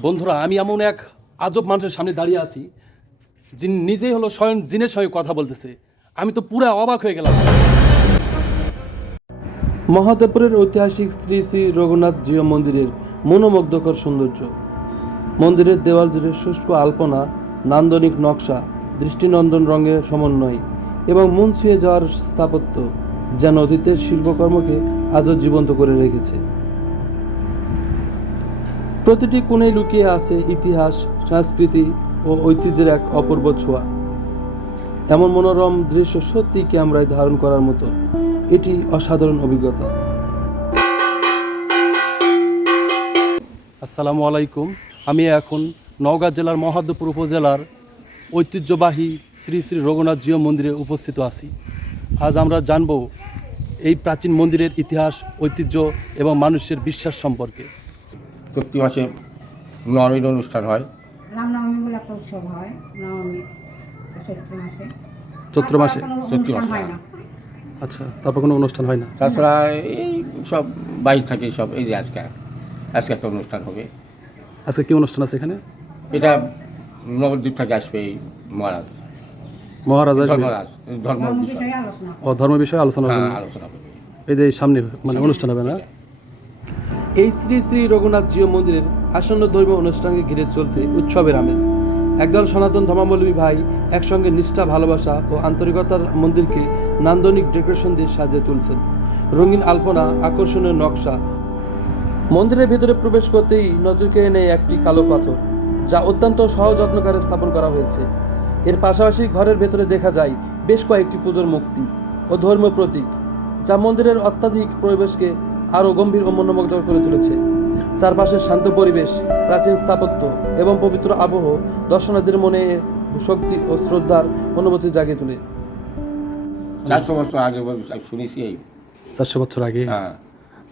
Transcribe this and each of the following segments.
বন্ধুরা, আমি এমন এক আজব মানুষের সামনে দাঁড়িয়ে আছি, যিনি নিজেই হলো স্বয়ং জিনের সঙ্গে কথা বলতেছে। আমি তো পুরো অবাক হয়ে গেলাম। মহাদেবপুরের ঐতিহাসিক শ্রী শ্রী রঘুনাথ জিও মন্দিরের মনোমুগ্ধকর সৌন্দর্য। মন্দিরের দেওয়াল জুড়ে শুষ্ক আলপনা, নান্দনিক নকশা, দৃষ্টিনন্দন রঙের সমন্বয় এবং মন ছুঁয়ে যাওয়ার স্থাপত্য যেন অতীতের শিল্পকর্মকে আজও জীবন্ত করে রেখেছে। প্রতিটি কোণে লুকিয়ে আছে ইতিহাস, সংস্কৃতি ও ঐতিহ্যের এক অপূর্ব ছোঁয়া। এমন মনোরম দৃশ্য সত্যি ক্যামেরায় ধারণ করার মতো। এটি অসাধারণ অভিজ্ঞতা। আসসালামু আলাইকুম। আমি এখন নওগাঁ জেলার মহাদেবপুর উপজেলার ঐতিহ্যবাহী শ্রী শ্রী রঘুনাথ জিও মন্দিরে উপস্থিত আছি। আজ আমরা জানব এই প্রাচীন মন্দিরের ইতিহাস, ঐতিহ্য এবং মানুষের বিশ্বাস সম্পর্কে। প্রতি মাসে নবমীর অনুষ্ঠান হয়। রামনবমী বলে একটা উৎসব হয়, নবমী চৈত্র মাসে। চৈত্র মাসে হয় না। আচ্ছা, তারপর কোনো অনুষ্ঠান হয় না? তাছাড়া এই সব বাইরে থাকে সব। এই যে আজকে একটা অনুষ্ঠান হবে। আজকে কি অনুষ্ঠান আছে এখানে? এটা নবদ্বীপ থেকে আসবে এই মহারাজ মহারাজ আসবে? ধর্মরাজ, ধর্ম বিষয়। বিষয়ে আলোচনা ও ধর্ম বিষয়ে আলোচনা হবে। আলোচনা হবে। এই যে সামনে মানে অনুষ্ঠান হবে না? এই শ্রী শ্রী রঘুনাথ জিও মন্দিরের আসন্ন ধর্মীয় অনুষ্ঠানকে ঘিরে চলছে উৎসবের আমেজ। একদল সনাতন ধর্মাবলম্বী ভাই একসঙ্গে নিষ্ঠা, ভালোবাসা ও আন্তরিকতার মন্দিরকে নান্দনিক ডেকোরেশন দিয়ে সাজিয়ে তুলছেন। রঙিন আলপনা, আকর্ষণীয় নকশা। মন্দিরের ভেতরে প্রবেশ করতেই নজর কেড়ে নেয় একটি কালো পাথর, যা অত্যন্ত সযত্নকারে স্থাপন করা হয়েছে। এর পাশাপাশি ঘরের ভেতরে দেখা যায় বেশ কয়েকটি পুজোর মূর্তি ও ধর্মীয় প্রতীক, যা মন্দিরের অত্যাধিক পরিবেশকে আরও গম্ভীর ও মনোমুগ্ধ করে তুলেছে। চারপাশের শান্ত পরিবেশ, প্রাচীন স্থাপত্য এবং পবিত্র আবহ দর্শনার্থীদের মনে শক্তি ও শ্রদ্ধার অনুভূতি জাগিয়ে তোলে। 400 বছর আগে শুনেছি এই। 400 বছর আগে? হ্যাঁ,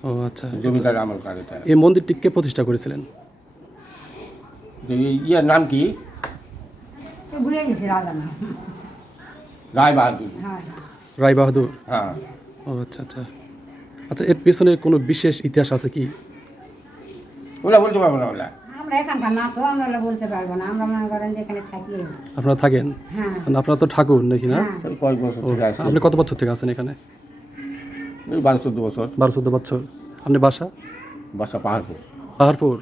ও আচ্ছা। জমিদার আমল কার এটা। এই মন্দিরটি কে প্রতিষ্ঠা করেছিলেন? ইয়ার নাম কি? ভুলে গেছি রাজা নাম। রায় বাহাদুর। হ্যাঁ, রায় বাহাদুর। হ্যাঁ। ও আচ্ছা আচ্ছা আচ্ছা। এর পেছনে কোনো বিশেষ ইতিহাস আছে কি? ওরা বলতে পারবো না। ওরা আমরা এখানকার না তো, আমরা বলতে পারবো না। আমরা মনে করেন যে এখানে থাকি। আপনারা থাকেন? হ্যাঁ, মানে আপনারা তো ঠাকুর নাকি না? হ্যাঁ। কয়েক বছর ও, থেকে আসছে। আপনি কত বছর থেকে আছেন এখানে? 12-14 বছর। 12-14 বছর। আপনি বাসা? বাসা পাহাড়পুর। পাহাড়পুর।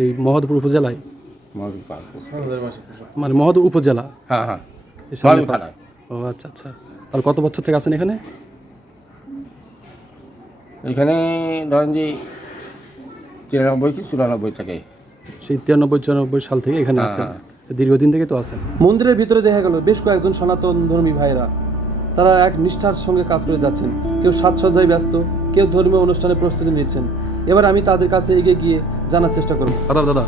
এই মহাদেবপুর উপজেলায়? মহাদেব পাহাড়পুর। মানে মহাদেব উপজেলা? হ্যাঁ হ্যাঁ। এই সামনে মহাদেব থানায়। ও আচ্ছা আচ্ছা। আর কত বছর থেকে আছেন এখানে? এখানে ধরেন যে 93 কি 94 থেকে। সেই 93-94 সাল থেকে এখানে হ্যাঁ, আছেন? দীর্ঘদিন থেকে তো আছেন। মন্দিরের ভিতরে দেখা গেল বেশ কয়েকজন সনাতন ধর্মী ভাইরা, তারা এক নিষ্ঠার সঙ্গে কাজ করে যাচ্ছেন। কেউ সাজসজ্জায় ব্যস্ত, কেউ ধর্মীয় অনুষ্ঠানে প্রস্তুতি নিচ্ছেন। এবার আমি তাদের কাছে এগিয়ে গিয়ে জানার চেষ্টা করব। দাদা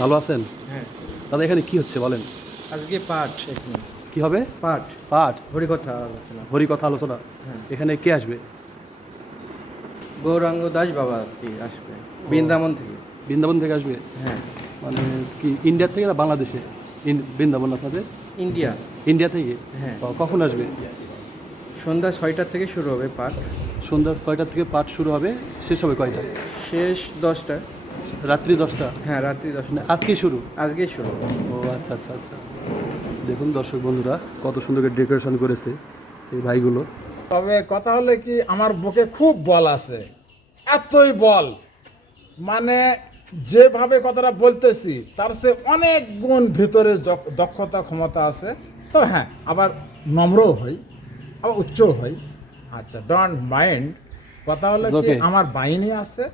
ভালো আছেন? হ্যাঁ, দাদা, এখানে কি হচ্ছে বলেন? আজকে পাঠ এখানে কি হবে? পাঠ পাঠ, হরিকথা আলোচনা। হরিকথা আলোচনা। হ্যাঁ। এখানে কে আসবে? গৌরাঙ্গ দাস বাবা কি আসবে বৃন্দাবন থেকে। বৃন্দাবন থেকে আসবে? হ্যাঁ, মানে কি ইন্ডিয়া থেকে না বাংলাদেশে? বৃন্দাবন আপনাদের ইন্ডিয়া। ইন্ডিয়া থেকে? হ্যাঁ। কখন আসবে? সন্ধ্যা 6টা থেকে শুরু হবে পাঠ। সন্ধ্যা 6টা থেকে পাঠ শুরু হবে, শেষ হবে কয়টা? শেষ 10টা। রাত্রি 10টা? হ্যাঁ, রাত্রি 10টা। মানে আজকেই শুরু? আজকেই শুরু। ও আচ্ছা আচ্ছা আচ্ছা। দেখুন দর্শক বন্ধুরা, কত সুন্দর করে ডেকোরেশন করেছে এই ভাইগুলো। তবে কথা হলে কি, আমার বুকে খুব বল আছে, এতই বল, মানে যেভাবে কথাটা বলতেছি তার সে অনেক গুণ ভিতরে দক্ষতা ক্ষমতা আছে। তো হ্যাঁ, আবার নম্রও হই, আবার উচ্চও হই। আচ্ছা, ডোন্ট মাইন্ড। কথা হলে কি, Okay. আমার বাহিনী আছে।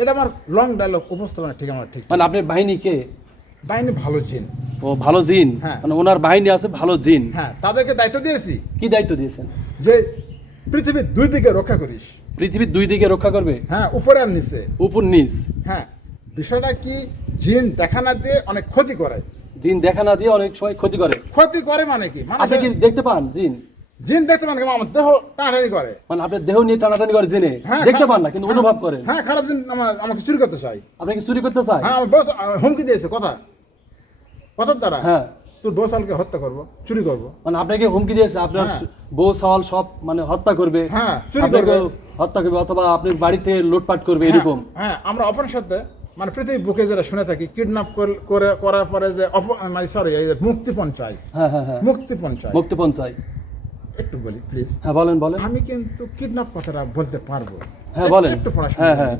এটা আমার লং ডায়লগ উপস্থাপনা, ঠিক আমার ঠিক। মানে আপনার বাহিনী কে? বাহিনী ভালো জিন। ও ভালো জিন? হ্যাঁ। মানে ওনার বাহিনী আছে ভালো জিন? হ্যাঁ, তাদেরকে দায়িত্ব দিয়েছি কি দায়িত্ব দিয়েছেন? যে পৃথিবীর দুই দিকে রক্ষা করিস। পৃথিবীর 2 দিকে রক্ষা করবে? হ্যাঁ, উপরে আর নিচে। উপর নিচ? হ্যাঁ, বিষয়টা কি, জিন দেখা না দিয়ে অনেক ক্ষতি করে। জিন দেখা না দিয়ে অনেক সময় ক্ষতি করে? ক্ষতি করে মানে কি, আপনি কি দেখতে পান জিন? জিন দেখতে মানে কি, আমার দেহ টানাটানি করে। মানে আপনার দেহ নিয়ে টানাটানি করে জিনে? হ্যাঁ, দেখতে হ্যাঁ, পান না কিন্তু হ্যাঁ, অনুভব করেন? হ্যাঁ, খারাপ জিন আমাকে চুরি করতে চাই। আপনি কি চুরি করতে চায়? হ্যাঁ, আমার বস হুমকি দিয়েছে, কথার দ্বারা। হ্যাঁ। তোর বসালকে হত্যা করব, চুরি করব। মানে আপনাকে হুমকি দিয়েছে আপনার হ্যাঁ। বউ সওয়াল সব মানে হত্যা করবে? হ্যাঁ, চুরি আপনাকে করবে। হত্যা করবে অথবা আপনার বাড়িতে লুটপাট করবে, হ্যাঁ, এরকম? হ্যাঁ, আমরা অপরের সাথে মানে পৃথিবীর বুকে যেটা শুনে থাকি কিডন্যাপ করার পরে যে মুক্তিপণ চাই, হ্যাঁ হ্যাঁ হ্যাঁ, মুক্তিপণ চাই। মুক্তিপণ চাই। একটু বলি প্লিজ। হ্যাঁ বলেন বলেন। আমি কিন্তু কিডন্যাপ কথাটা বলতে পারবো। হ্যাঁ বলেন। একটু পড়াশোনা হ্যাঁ হ্যাঁ,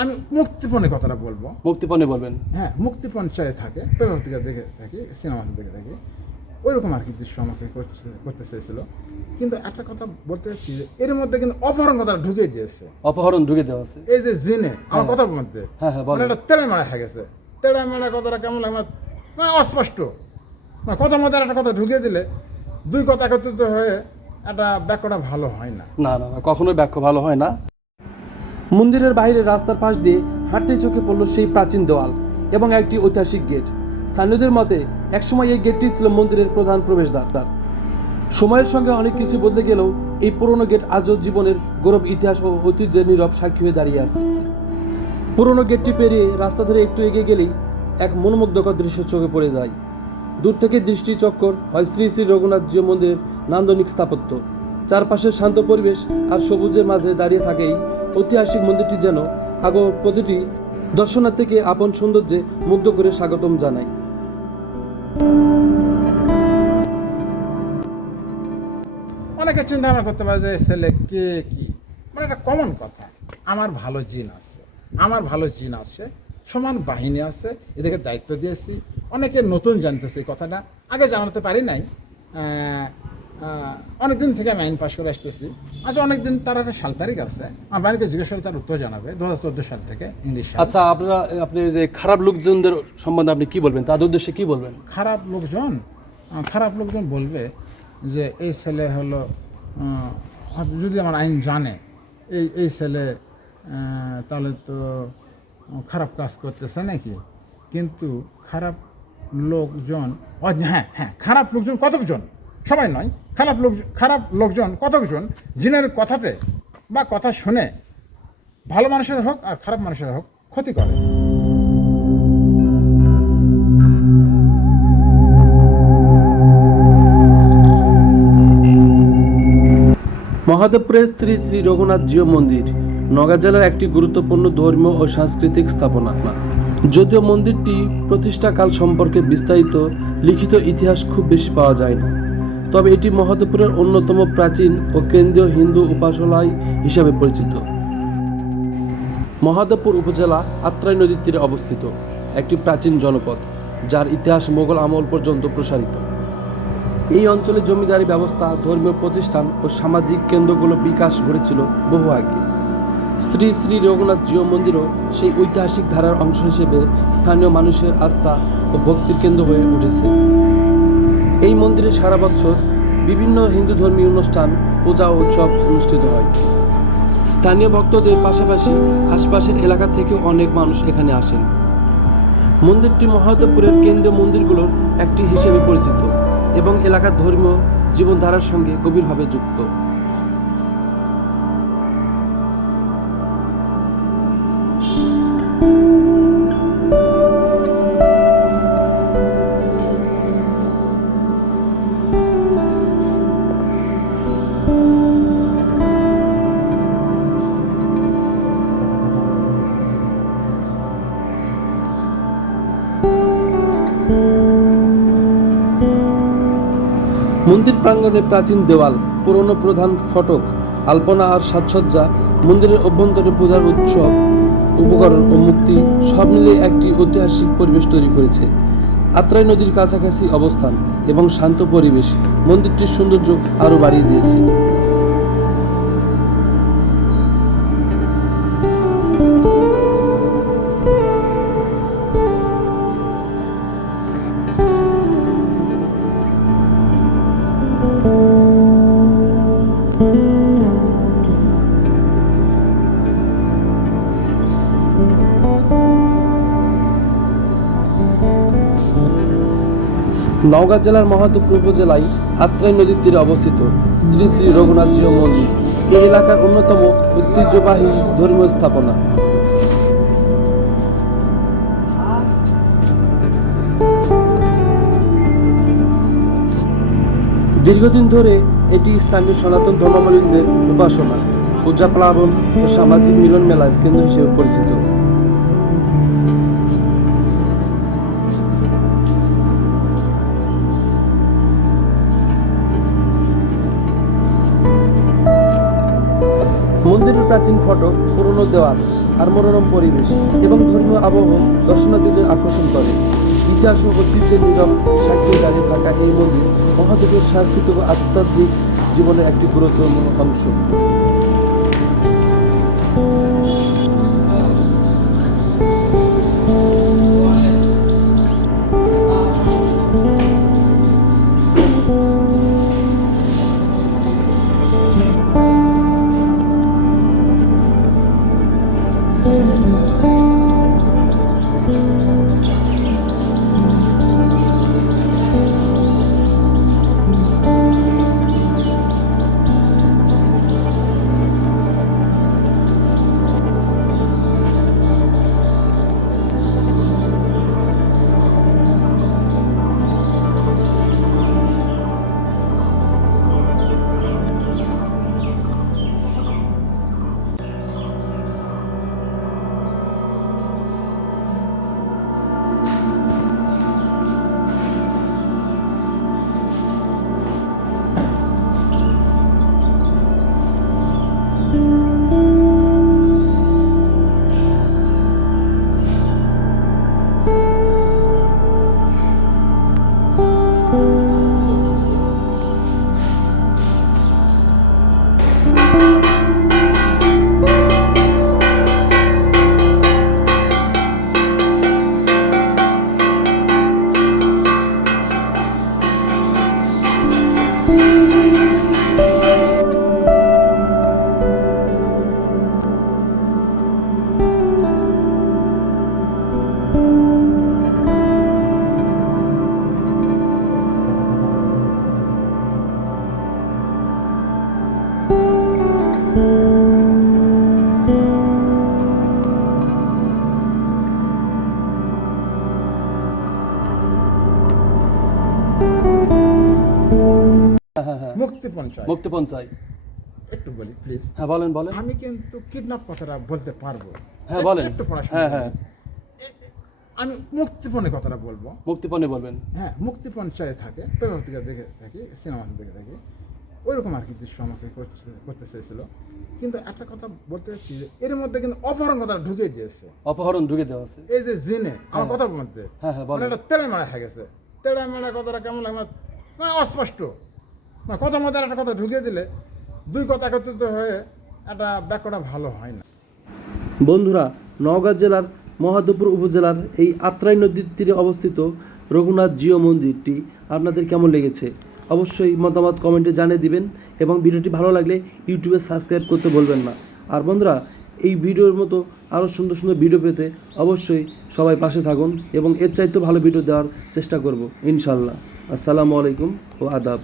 আমি মুক্তিপণের কথাটা বলবো। মুক্তিপণে বলবেন। হ্যাঁ, মুক্তিপণ চাই থাকে, পেপার থেকে দেখে থাকি, সিনেমাতে দেখে থাকি, ওইরকম আর কি দৃশ্য আমাকে করতে চেয়েছিল। কিন্তু একটা কথা বলতে চাচ্ছি যে এর মধ্যে কিন্তু অপহরণ কথাটা ঢুকিয়ে দিয়েছে। অপহরণ ঢুকে দেওয়া আছে এই যে জিনে আমার কথার মধ্যে হ্যাঁ হ্যাঁ বলেন। মানে একটা তেড়ে মারা হয়ে গেছে। তেড়ে মারা কথাটা কেমন লাগে মানে অস্পষ্ট, মানে কথার মধ্যে একটা কথা ঢুকিয়ে দিলে দুই কথা একত্রিত হয়ে একটা বাক্যটা ভালো হয় না। না না না, কখনোই ব্যাখ্যা ভালো হয় না। মন্দিরের বাইরে রাস্তার পাশ দিয়ে হাঁটতেই চোখে পড়ল সেই প্রাচীন দেওয়াল এবং একটি ঐতিহাসিক গেট। স্থানীয়দের মতে একসময় এই গেটটি ছিল মন্দিরের প্রধান প্রবেশদ্বার। সময়ের সঙ্গে অনেক কিছু বদলে গেলেও এই পুরনো গেট আজও জীবনের গৌরব, ইতিহাস ও ঐতিহ্যের নীরব সাক্ষী হয়ে দাঁড়িয়ে আছে। পুরনো গেটটি পেরিয়ে রাস্তা ধরে একটু এগিয়ে গেলেই এক মনোমুগ্ধকর দৃশ্য চোখে পড়ে যায়। দূর থেকে দৃষ্টিচক্কর হয় শ্রী শ্রী রঘুনাথ জিউ মন্দিরের নান্দনিক স্থাপত্য। চারপাশের শান্ত পরিবেশ আর সবুজের মাঝে দাঁড়িয়ে থাকে এই ঐতিহাসিক মন্দিরটি যেন আগর প্রতিটি দর্শনার্থীকে আপন সৌন্দর্যে মুগ্ধ করে স্বাগতম জানায়। অনেকে চিন্তা ভাবনা করতে পারে যে ছেলে কে কি, মানে একটা কমন কথা। আমার ভালো জিন আছে, আমার ভালো জিন আছে, সমান বাহিনী আছে, এদেরকে দায়িত্ব দিয়েছি। অনেকে নতুন জানতেছে এই কথাটা, আগে জানাতে পারি নাই। অনেকদিন থেকে আমি আইন পাশ করে আসতেছি। আচ্ছা, অনেকদিন তার একটা সাল তারিখ আছে, আমার বাড়িতে জিজ্ঞেস করে তার উত্তর জানাবে। 2014 সাল থেকে ইংলিশ সাল। আচ্ছা, আপনি যে খারাপ লোকজনদের সম্বন্ধে আপনি কি বলবেন, তাদের উদ্দেশ্যে কি বলবেন? খারাপ লোকজন বলবে যে এই ছেলে হলো, যদি আমার আইন জানে এই ছেলে তাহলে তো খারাপ কাজ করতেছে নাকি। কিন্তু খারাপ লোকজন, হ্যাঁ হ্যাঁ, খারাপ লোকজন কতজন, সবাই নয়, খারাপ লোকজন কতজন জিনের কথাতে বা কথা শুনে ভালো মানুষের হোক আর খারাপ মানুষের হোক ক্ষতি করে। মহাদেবপুরের শ্রী শ্রী রঘুনাথ জিউ মন্দির নওগাঁ জেলার একটি গুরুত্বপূর্ণ ধর্মীয় ও সাংস্কৃতিক স্থাপনা। যদিও মন্দিরটি প্রতিষ্ঠাকাল সম্পর্কে বিস্তারিত লিখিত ইতিহাস খুব বেশি পাওয়া যায় না, তবে এটি মহাদেবপুরের অন্যতম প্রাচীন ও কেন্দ্রীয় হিন্দু উপাসনালয় হিসাবে পরিচিত। মহাদেবপুর উপজেলা আত্রাই নদীর তীরে অবস্থিত একটি প্রাচীন জনপদ, যার ইতিহাস মোগল আমল পর্যন্ত প্রসারিত। এই অঞ্চলে জমিদারি ব্যবস্থা, ধর্মীয় প্রতিষ্ঠান ও সামাজিক কেন্দ্রগুলো বিকাশ ঘটেছিল বহু আগে। শ্রী শ্রী রঘুনাথ জিউ মন্দিরও সেই ঐতিহাসিক ধারার অংশ হিসেবে স্থানীয় মানুষের আস্থা ও ভক্তির কেন্দ্র হয়ে উঠেছে। এই মন্দিরে সারা বছর বিভিন্ন হিন্দু ধর্মীয় অনুষ্ঠান, পূজা ও উৎসব অনুষ্ঠিত হয়। স্থানীয় ভক্তদের পাশাপাশি আশপাশের এলাকা থেকে অনেক মানুষ এখানে আসেন। মন্দিরটি মহাদেবপুরের কেন্দ্রীয় মন্দিরগুলোর একটি হিসেবে পরিচিত এবং এলাকার ধর্মীয় জীবনধারার সঙ্গে গভীরভাবে যুক্ত। মন্দির প্রাঙ্গণে প্রাচীন দেওয়াল, পুরনো প্রধান ফটক, আলপনা আর সাজসজ্জা, মন্দিরের অভ্যন্তরে পূজার উৎসব, উপকরণ ও মূর্তি সব মিলিয়ে একটি ঐতিহাসিক পরিবেশ তৈরি করেছে। আত্রাই নদীর কাছাকাছি অবস্থান এবং শান্ত পরিবেশ মন্দিরটির সৌন্দর্য আরও বাড়িয়ে দিয়েছে। নওগাঁ জেলার মহাদেবপুর উপজেলায় আত্রাই নদীর তীরে অবস্থিত শ্রী শ্রী রঘুনাথ জিউ মন্দির এই এলাকার অন্যতম ঐতিহ্যবাহী ধর্মীয় স্থাপনা। দীর্ঘদিন ধরে এটি স্থানীয় সনাতন ধর্মাবলম্বীদের উপাসনা, পূজা প্লাবন ও সামাজিক মিলন মেলার কেন্দ্র হিসেবে পরিচিত। প্রাচীন ফটো, পুরনো দেওয়াল আর মনোরম পরিবেশ এবং ধর্মীয় আবহ দর্শনার্থীদের আকর্ষণ করে। ইতিহাস ও ঐতিহ্যের নীরব সাক্ষী দাঁড়িয়ে থাকা এই মন্দির মহাদেবের সাংস্কৃতিক ও আধ্যাত্মিক জীবনের একটি গুরুত্বপূর্ণ অংশ। মুক্তি পঞ্চায়েত। মুক্তি পঞ্চায়েত। একটু বলি প্লিজ। হ্যাঁ বলেন বলেন। আমি কিন্তু কিডন্যাপ কথাটা বলতে পারবো। হ্যাঁ বলেন। একটু পড়াশোনা হ্যাঁ হ্যাঁ আমি মুক্তিপণের কথাটা বলবো। মুক্তিপণে বলবেন। হ্যাঁ, মুক্তি পঞ্চায়েত থাকে, পেপার থেকে দেখে থাকি, সিনেমা দেখে থাকি, ওইরকম আর কি দৃশ্য আমাকে করতে চেয়েছিল। কিন্তু একটা কথা বলতে চাচ্ছি যে এর মধ্যে কিন্তু অপহরণ কথাটা ঢুকে দিয়েছে। অপহরণ ঢুকে দেওয়া আছে এই যে জিনে আমার কথার মধ্যে হ্যাঁ হ্যাঁ বলেন। মানে একটা তেড়ে মারা হয়ে গেছে। তেড়ে মারা কথাটা কেমন লাগে মানে অস্পষ্ট, মানে কথার মধ্যে একটা কথা ঢুকিয়ে দিলে দুই কথা একত্রিত হয়ে একটা বাক্যটা ভালো হয় না। বন্ধুরা, নওগাঁ জেলার মহাদেবপুর উপজেলার এই আত্রাই নদীর তীরে অবস্থিত রঘুনাথ জিও মন্দিরটি আপনাদের কেমন লেগেছে অবশ্যই মতামত কমেন্টে জানিয়ে দিবেন এবং ভিডিওটি ভালো লাগলে ইউটিউবে সাবস্ক্রাইব করতে বলবেন না। আর বন্ধুরা, এই ভিডিওর মতো আরও সুন্দর সুন্দর ভিডিও পেতে অবশ্যই সবাই পাশে থাকুন এবং এর চাইতেও ভালো ভিডিও দেওয়ার চেষ্টা করব ইনশাল্লাহ। আসসালামু আলাইকুম ও আদাব।